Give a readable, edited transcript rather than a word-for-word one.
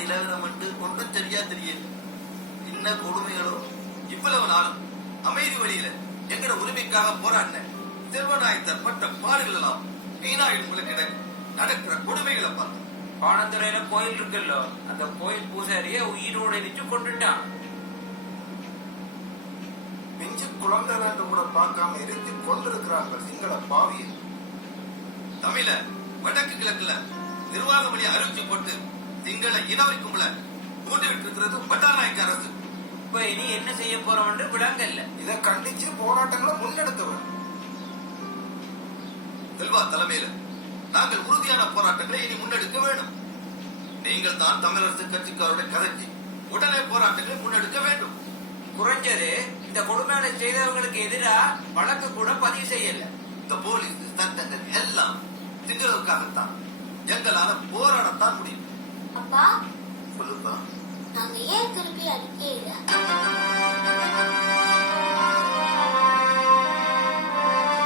நிலவரம் என்று ஒன்றும் தெரியல. என்ன கொடுமைகளோ. இவ்வளவு நாளும் அமைதி வழியில எங்கட உரிமைக்காக போராடின செல்வநாயத்தர் பட்ட பாடுகள் எல்லாம் வீணாயில் உங்களுக்கு நடக்கிற கொடுமைகளை பார்த்து. பானந்துறையில கோயில் இருக்குல்ல, அந்த கோயில் பூசாரிய உயிரோட எரிச்சு கொண்டுட்டான். பிஞ்சு குழந்தைகள் கூட பார்க்காம எரித்து கொண்டிருக்கிறார்கள் சிங்கள பாவிய. தமிழ வடக்கு கிழக்குல நிர்வாக வழியை அறிவிச்சு போட்டு சிங்கள இனவரிக்கும்ல மூண்டிவிட்டு இருக்கிறது பட்டாநாயக்க அரசு. இப்ப இனி என்ன செய்ய போறோம்னு விளங்கல்ல. இதை கண்டிச்சு போராட்டங்களை முன்னெடுத்தவர் செல்வா தலைமையில நாங்கள் உறுதியான போராட்டங்களை இனி முன்னெடுக்க வேண்டும். நீங்கள் தான் தமிழரசு கட்சிக்காரோட கதைச்சி உடனே போராட்டங்களை முன்னெடுக்க வேண்டும். குறைஞ்சது இந்த கொடுமைகளை செய்தவங்களுக்கு எதிராக வழக்கு கூட பதிவு செய்யல. இந்த போலீஸ் சட்டங்கள் எல்லாம் சிங்களவுக்காகத்தான். எங்களால போராடத்தான் முடியும். அப்பா சொல்லுப்பா. நாங்க ஏன் திருப்பி அறிக்கையில